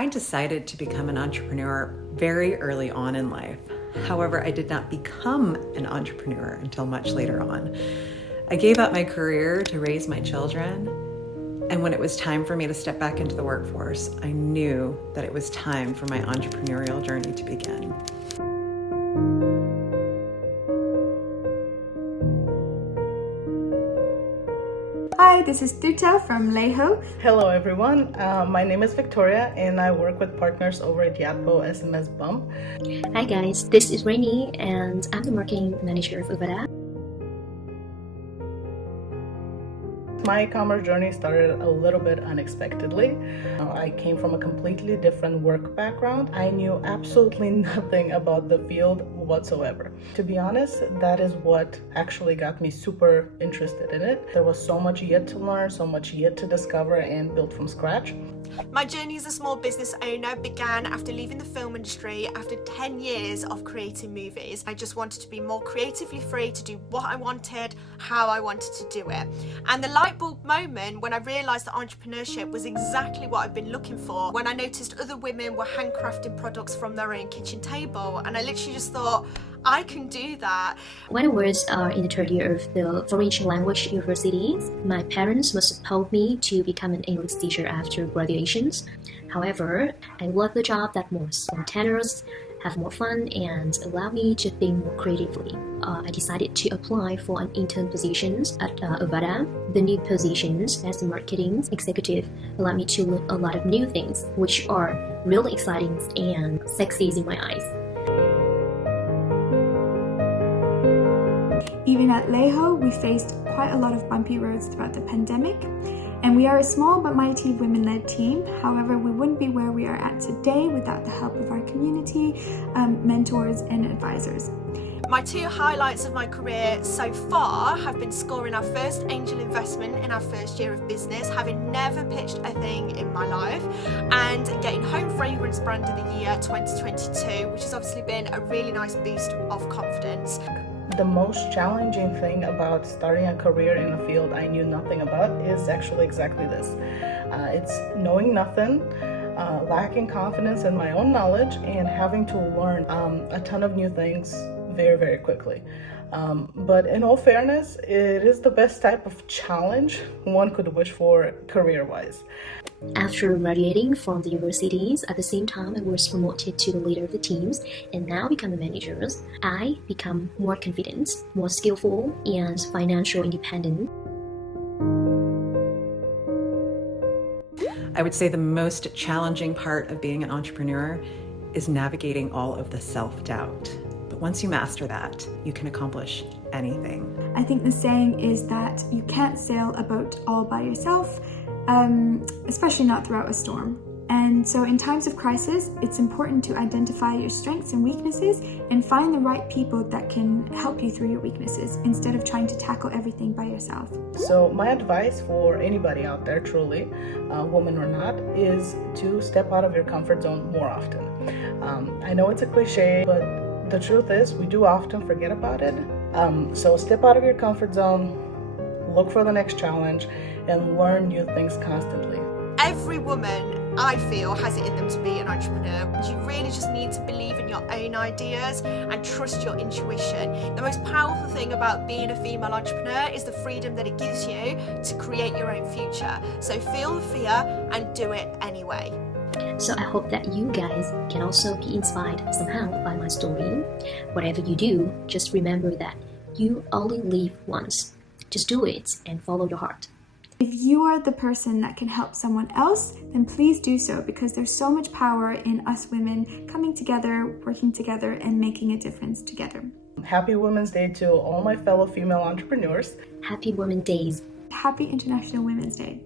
I decided to become an entrepreneur very early on in life. However, I did not become an entrepreneur until much later on. I gave up my career to raise my children, and when it was time for me to step back into the workforce, I knew that it was time for my entrepreneurial journey to begin. Hi, this is Tuta from Leho. Hello everyone, my name is Victoria and I work with partners over at Yadpo SMS Bump. Hi guys, this is Rainy and I'm the marketing manager of Uvada. My e-commerce journey started a little bit unexpectedly. I came from a completely different work background. I knew absolutely nothing about the field whatsoever. To be honest, that is what actually got me super interested in it. There was so much yet to learn, so much yet to discover and build from scratch. My journey as a small business owner began after leaving the film industry after 10 years of creating movies. I just wanted to be more creatively free to do what I wanted, how I wanted to do it. And the light bulb moment when I realised that entrepreneurship was exactly what I've been looking for, when I noticed other women were handcrafting products from their own kitchen table, and I literally just thought, I can do that. When I was in the third year of the foreign language university, my parents must have told me to become an English teacher after graduations. However, I love the job that more spontaneous, have more fun, and allow me to think more creatively. I decided to apply for an intern positions at Uvada. The new positions as a marketing executive allowed me to learn a lot of new things, which are really exciting and sexy in my eyes. Even at Leho, we faced quite a lot of bumpy roads throughout the pandemic, and we are a small but mighty women-led team. However, we wouldn't be where we are at today without the help of our community, mentors, and advisors. My two highlights of my career so far have been scoring our first angel investment in our first year of business, having never pitched a thing in my life, and getting Home Fragrance Brand of the Year 2022, which has obviously been a really nice boost of confidence. The most challenging thing about starting a career in a field I knew nothing about is actually exactly this. It's knowing nothing, lacking confidence in my own knowledge, and having to learn a ton of new things very, very quickly. But in all fairness, it is the best type of challenge one could wish for career-wise. After graduating from the universities, at the same time I was promoted to the leader of the teams and now become a manager. I become more confident, more skillful, and financially independent. I would say the most challenging part of being an entrepreneur is navigating all of the self-doubt. But once you master that, you can accomplish anything. I think the saying is that you can't sail a boat all by yourself, especially not throughout a storm. And so in times of crisis, it's important to identify your strengths and weaknesses and find the right people that can help you through your weaknesses instead of trying to tackle everything by yourself. So my advice for anybody out there, truly, woman or not, is to step out of your comfort zone more often. I know it's a cliche, but the truth is we do often forget about it. So step out of your comfort zone, look for the next challenge, and learn new things constantly. Every woman, I feel, has it in them to be an entrepreneur. You really just need to believe in your own ideas and trust your intuition. The most powerful thing about being a female entrepreneur is the freedom that it gives you to create your own future. So feel the fear and do it anyway. So I hope that you guys can also be inspired somehow by my story. Whatever you do, just remember that you only live once. Just do it and follow your heart. If you are the person that can help someone else, then please do so, because there's so much power in us women coming together, working together, and making a difference together. Happy Women's Day to all my fellow female entrepreneurs. Happy Women's Days. Happy International Women's Day.